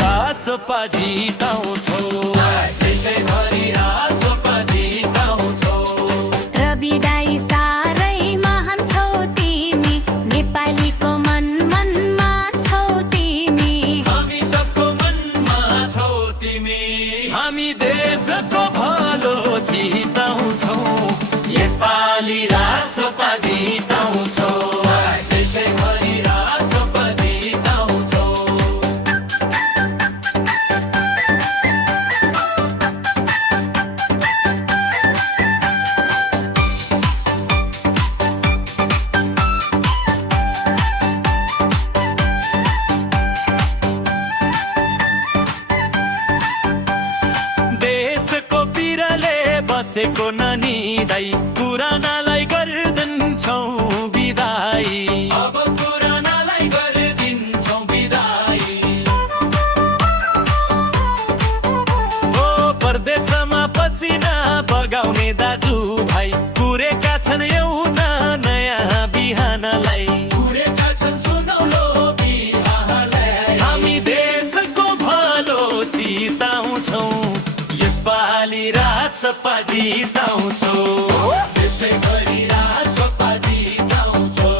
रासोपा जिताउँछौ देशैभरि रासोपा जिताउँछौ रवि दाइ साह्रै महान छौ तिमी नेपालीको मन मनमा छौ तिमी हामी सबको मनमा छौ तिमी हामी देशको भलो जिताउँछौ यसपालि रासोपा जिताउँछौ देशैभरि रासोपा जिताउँछौ देशको पिरले बसेको ननिदाई पुरानालाई गरिदिन्छौ बिदाई अब पुरानालाई गरिदिन्छौ बिदाई ओ परदेशमा पसिना बगाउने दाजु भाइ पुरेका छन् एउटा नयाँ बिहानलाई पुरेका छन् सुनौलो बिहानलाई हामी देशको भलो जिताउँछौ यसपालि रासोपा जिताउँछौ देशैभरि रासोपा जिताउँछौ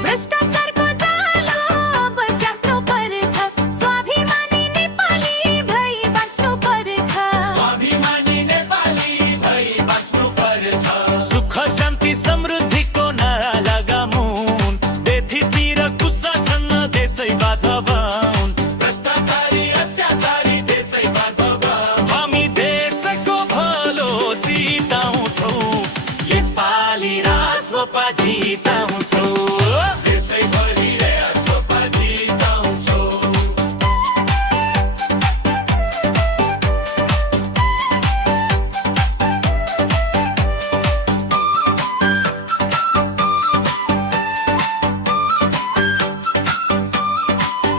भ्रष्टाचारको जालो अब च्याप्नु पर्छ स्वाभिमानी नेपाली भई बाँच्नु पर्छ स्वाभिमानी नेपाली भई बाँच्नु पर्छ सुख शान्ति समृद्धिको नारा लगाउन् बेथितिर कुशासन देशैबाट भगाउन् भ्रष्टाचारी अत्याचारी देशैबाट भगाउन् हामी देशको भलो जिताउँछौ यसपालि रासोपा जिताउँछौ देशैभरि रासोपा जिताउँछौ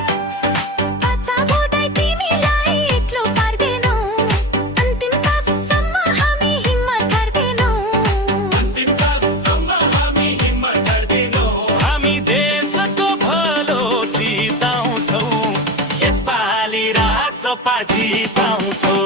बाचा बोदाइ तिमीलाई एक्लो पार्दैनौ अन्तिम साससम्म हामी हिम्मत गर्दैनौ अन्तिम साससम्म हामी हिम्मत गर्दैनौ हामी देशको भलो जिताउँछौ यसपालि रासोपा जिताउँछौ